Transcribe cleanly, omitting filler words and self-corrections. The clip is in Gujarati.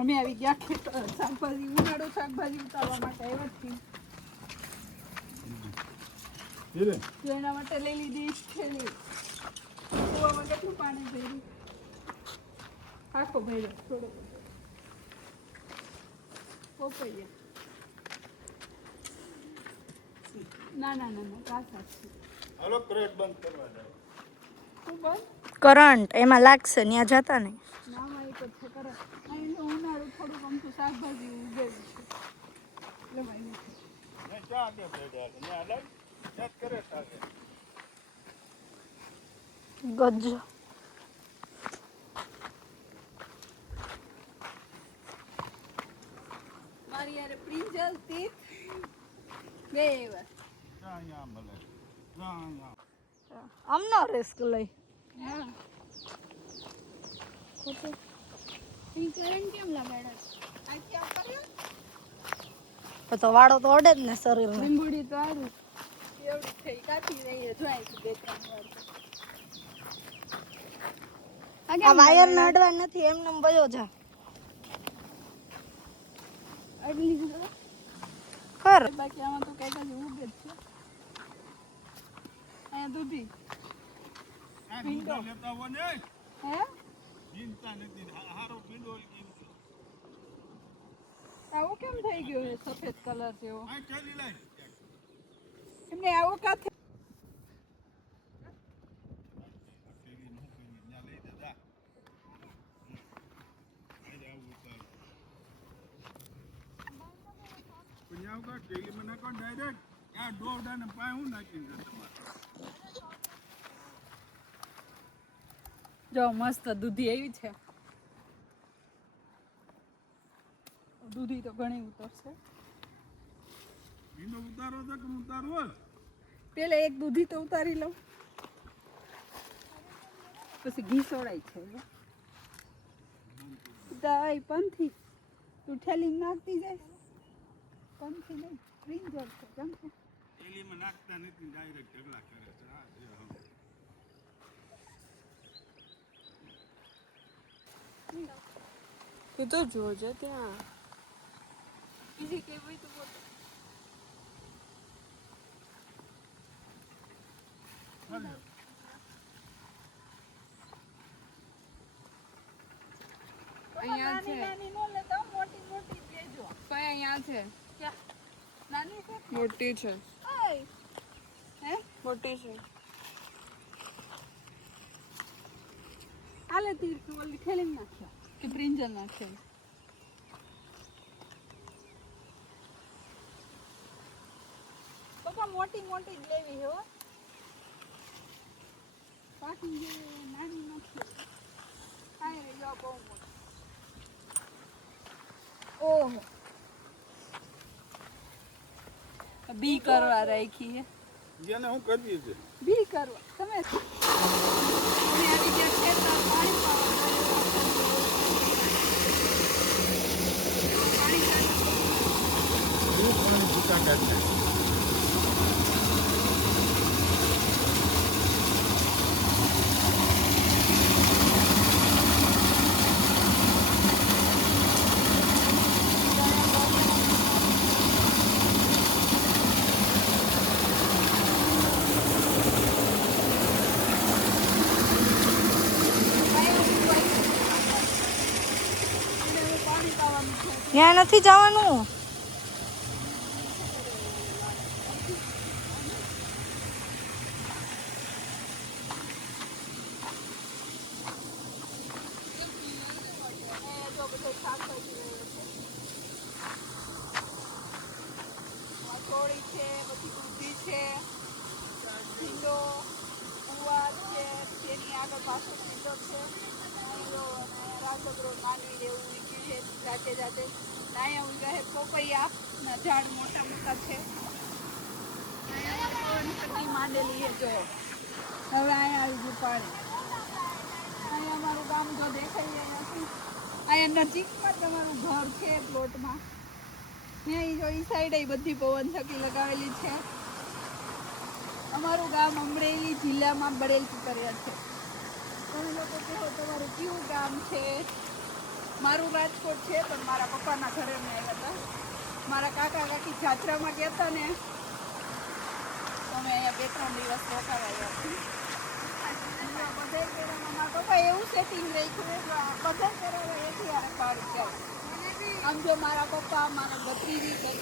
અમે આવી ગયા શાકભાજી ઉનાળો શાકભાજી ઉતારવા માટે આવ્યા છીએ તો એના માટે લઈ લીધી થેલી કૂવામાં કેટલું પાણી ભર્યું આખો ભર્યો થોડો પોપૈયા ના ના ના ના કાસા છે હાલો ક્રેટ બંધ કરવા જાય શું બંધ કરંટ એમાં લાગશે ત્યાં જતા નહીં ના માં એક જ છે કરે અહીં ઉનાળું થોડુંક અમથું શાકભાજી ઉગેલું છે એટલે ભાઈ નથી નહીં ચા આગળ ભેડ્યા છે ને અલગ ચેક કરે સાગે ગજ મારી યાર પ્રિન્જલ તીત બે એવા ચા અહીંયા ભલે ચા અહીંયા આમનો રિસ્ક લઈ હા ખોટું ઈ કરંટ કેમ લગાડ્યો આ કેમ કર્યો તો વાળો તો અડે જ ને શરીરમાં લીંબુડી તો આરું એવડી થઈ કાપી રહી જોઈ બે ત્રણ વાર આ વાયર નડવા નથી એમને બયો જા અડલી કર બાકી આમાં તો કઈ કાંઈ ઉગે જ છે અહીંયા દૂધી આ પીંડો લેતા હો ને હે ચિંતા નથી હારો પીંડો કિંમતી આવું કેમ થઈ ગયું છે સફેદ કલર જેવો આ ચાલી લાય એમને આવું કાં ડેલી મને કહો ડાયરેક્ટ આ દોડા ને પાય હું નાખી દે તમારે જો મસ્ત દૂધી આવી છે દૂધી તો ઘણી ઉતરશે ભીનો ઉતારો તો કે ઉતારવો પેલે એક દૂધી તો ઉતારી લઉં પછી ઘી સોડાય છે દાઈ પંથી તું ઠેલી નાખતી જાય પંથી નહીં પ્રિન્જર છે કેમ છે ડેલીમાં નાખતા નથી ડાયરેક્ટ ઢગલા કરે છે આ જે તું તો જોજે ત્યાં બીજી કઈ હોય તો બોલ અહીંયા છે નાની નો લેતા મોટી મોટી લેજો કઈ અહીંયા છે ક્યાં નાની છે મોટી છે ઓય હે મોટી છે આલે તીર તું ઓલી ઠેલી નાખ્યા કે પ્રિન્જર નાખ્યા પપ્પા મોટી મોટી જ લેવી હો બાકી જે નાની નથી આ જો બહુ મોટી ઓહો બી કરવા રાખી હે જેને હું કરવી છે બી કરવા તમે આવી ગયા ખેતર પાણી પાણી છૂટા કાઢી ત્યાં નથી જવાનું થોડી છે પછી દૂધી છે ભીંડો ગુવાર છે તેની આગળ પાછળ ભીંડો છે રાજગરો માનવી એવું ઉગ્યું છે જાતે જાતે અહીંયા ઉગ્યા છે પોપૈયા ના ઝાડ મોટા મોટા છે અહીંયા માંડેલી છે જો હવે અહીંયા આવી ગયું પાણી અહીંયા અમારું ગામ જો દેખાઈ જાય નથી અહીંયા નજીકમાં તમારું ઘર છે પ્લોટમાં ત્યાં જો ઈ સાઈડ બધી પવન ચક્કી લગાવેલી છે અમારું ગામ અમરેલી જિલ્લામાં બળેલ કર્યા છે તમે લોકો કહો તમારું કયું ગામ છે મારું રાજકોટ છે પણ મારા પપ્પાના ઘરે મેં આવ્યા હતા. મારા કાકા કાકી જાત્રામાં ગયા હતા ને તો અમે અહીંયા 2-3 દિવસ રોકાવા આવ્યા છીએ. બધા પહેરામાં મારા પપ્પા એવું સેટિંગ રાખ્યું બધા પહેરાવા એથી સારું ચાલે. આમ જો મારા પપ્પા મારા ભત્રીજી